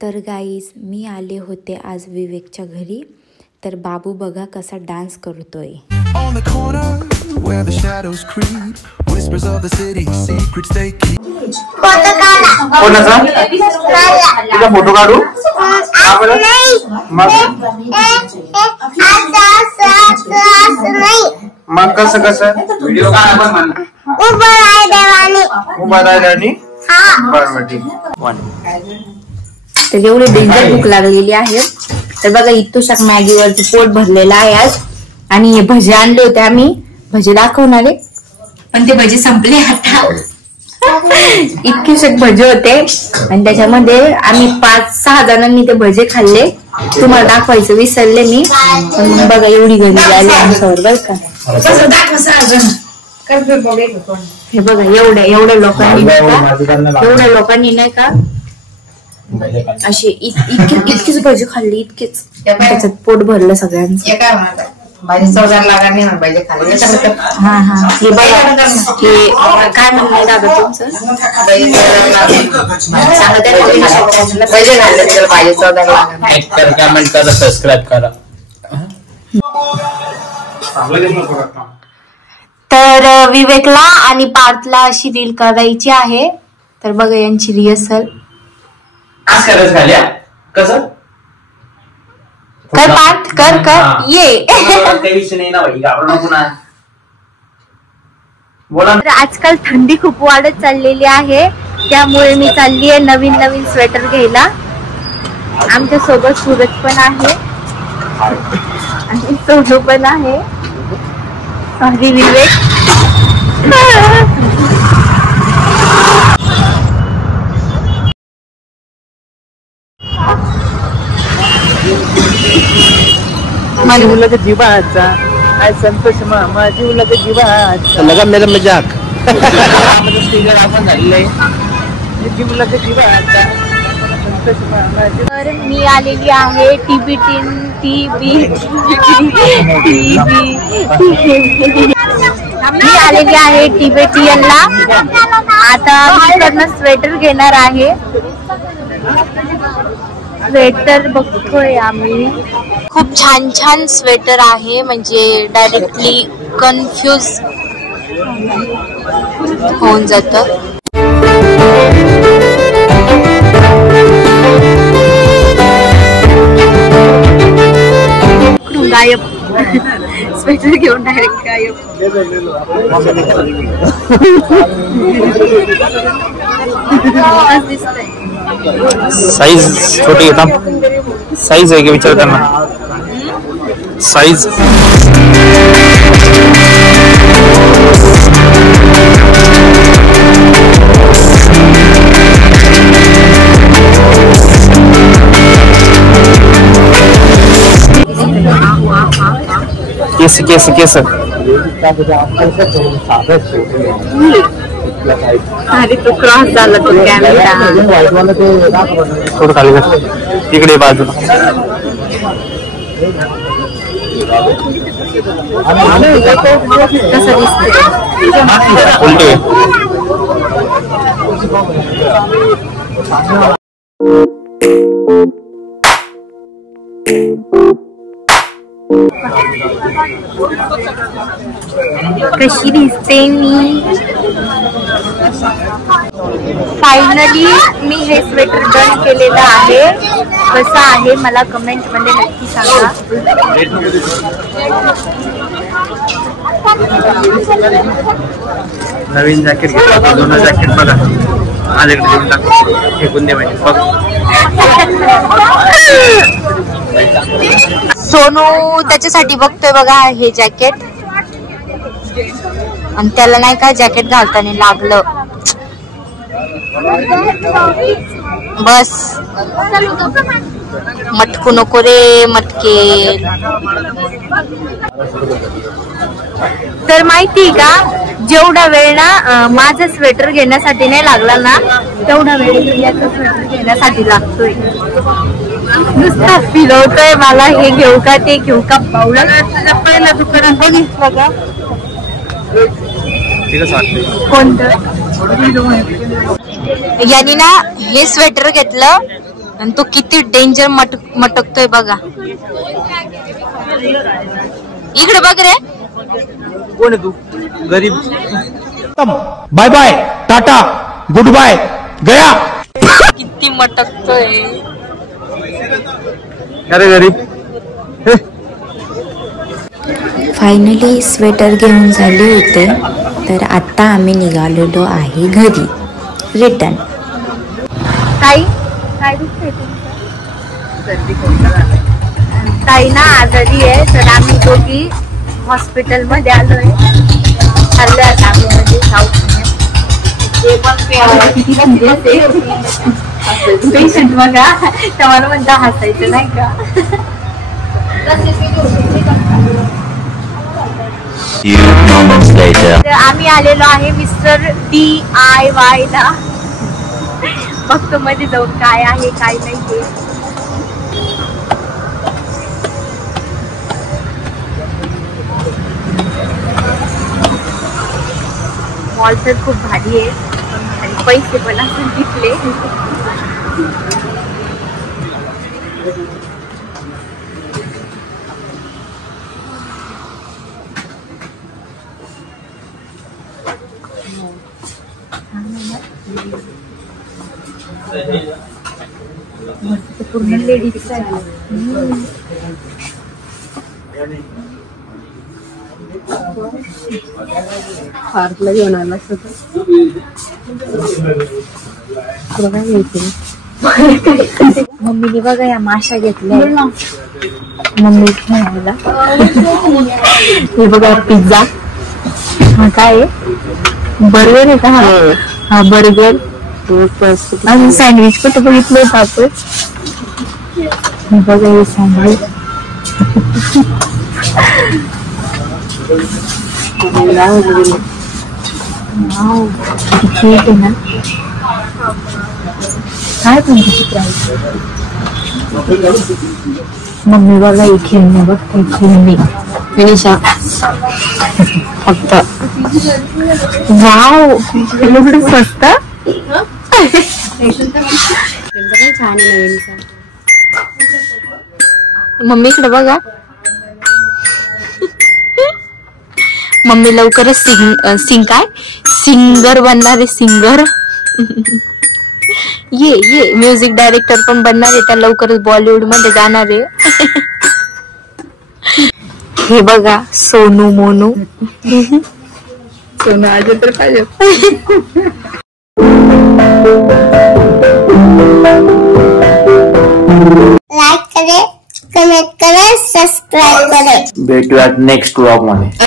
तर गाईज मी आले होते आज विवेकच्या घरी, तर बाबू बघा कसा डान्स करतोय। फोटो काढू मग कसं कसं व्हिडिओ तर एवढी डेंजर भूक लागलेली आहे। तर बघा इतुशाक मॅगीवरती पोट भरलेलं आहे आज। आणि हे भजे आणले होते आम्ही, भजे दाखवणारे पण ते भजे संपले आता। इतकेशे भजे होते आणि त्याच्यामध्ये आम्ही 5-6 जणांनी ते भजे खाल्ले। तुम्हाला दाखवायचं विसरले मी, पण बघा एवढी गर्दी आली आमच्यावर बरं का। हे बघा एवढ्या लोकांनी नाही का अशी इतकीच भजी खाल्ली, इतकीच त्याच्यात पोट भरलं सगळ्यांचं। भाजी चवदार लागणार नाही पाहिजे खाली। हा हे बघा हे काय म्हणणं दादा तुमचं? पाहिजे घालले भाजी चवदार लागणार। लाईक करा, कमेंट करा, सबस्क्राइब करा। तर विवेकला आणि पार्थला अशी रील करायची आहे। तर बघा यांची रिहर्सल आज करत झाल्या कसं कर पार्थ कर ये। आजकाल थंडी खूप वाढत चाललेली आहे, त्यामुळे मी चालली आहे नवीन स्वेटर घ्यायला। आमच्या सोबत सूरज पण आहे आणि सोनू पण आहे। सॉरी विवेक। जीवला के जीवाचा आय संतोष मामा, जीवला के जीवाचा लगा मेरा मजाक आपण झालेलं जीवला के जीवाचा संतोष मामा। तर मी आलेली आहे मी आलेली आहे टिबेटियनला। आता मी स्वेटर घेणार आहे। स्वेटर बघतोय आम्ही, खूप छान स्वेटर आहे, म्हणजे डायरेक्टली कन्फ्यूज होऊन जात। गायब स्वेटर घेऊन डायरेक्ट गायब। साइज छोटी घेता, साइज आहे की विचार त्यांना साइज। केस अरे तो क्रॉस झाला तो कॅमेरा। थोडं खाली कर, इकडे बाजूला कसं दिसतंय उलटे। कशी दिसते मी? फायनली मी हे स्वेटर डन केलेलं आहे। कसं आहे मला कमेंट मध्ये नक्की सांगा। नवीन जॅकेट घेतलं, जुनं जॅकेट बघा माझ्याकडे देऊन टाक, फेकून दे माहिती बघ। सोनू त्याच्यासाठी बघतोय बघा हे जॅकेट, आणि त्याला नाही का जॅकेट घालताना लागलं। बस मटकू नको रे मटके। तर माहिती का, जेवढा वेळ ना माझं स्वेटर घेण्यासाठी नाही लागला ना, तेवढा वेळ याचं स्वेटर घेण्यासाठी लागतोय। नुसता फिरवतोय मला, हे घेऊ का ते घेऊ का। पावला पहिला दुकानात बघितलं का कोणतं? यांनी ना हे स्वेटर घेतलं आणि तो किती डेंजर मटकतोय बघा. इकडे बघ रे. कोण आहे तू? गरीब. Bye bye tata goodbye गया. किती मटकतोय. अरे गरीब. फायनली स्वेटर घेऊन झाले होते, तर आता आम्ही निघालेलो आहे घरी रिटर्न. ताई काय दिसतंय ताई ना आजारी आहे, तर आम्ही दोघी हॉस्पिटल मध्ये आलोय. चाललोय आता आम्ही म्हणजे साऊथ पेशंट बघा तुम्हाला म्हणता हसायचं नाही का. तर आम्ही आलेलो आहे मिस्टर DIY ला. बघतो मध्ये जाऊन काय आहे काय नाही ते. मॉल तर खूप भारी आहे आणि पैसे पण असून तिथले. पूर्ण लेडीज पार्कला घेऊन आला मम्मीने बघा या माशा घेतल्या. मम्मी खायला हे बघा पिझ्झा. हा काय बर्गर आहे का? हा बर्गर. अजून सँडविच कुठं बघितलंय आपण. बघा हे सँडविच. ठीक आहे ना. काय पण त्याची प्राईस. मम्मी बघा ही खेळणी बघ. खेळणी विनिशा फक्त वाव एवढं स्वस्त. मम्मीकडे बघा. मम्मी लवकरच सिंगर बनणार आहे. सिंगर. ये म्युझिक डायरेक्टर पण बनणार आहे. त्या लवकरच बॉलिवूड मध्ये जाणार आहे. हे बघा सोनू मोनू. सोनू आज तर पाहिजे. लाइक करें, कमेंट करें, सब्सक्राइब करें. भेटूयात नेक्स्ट व्लॉग मध्ये.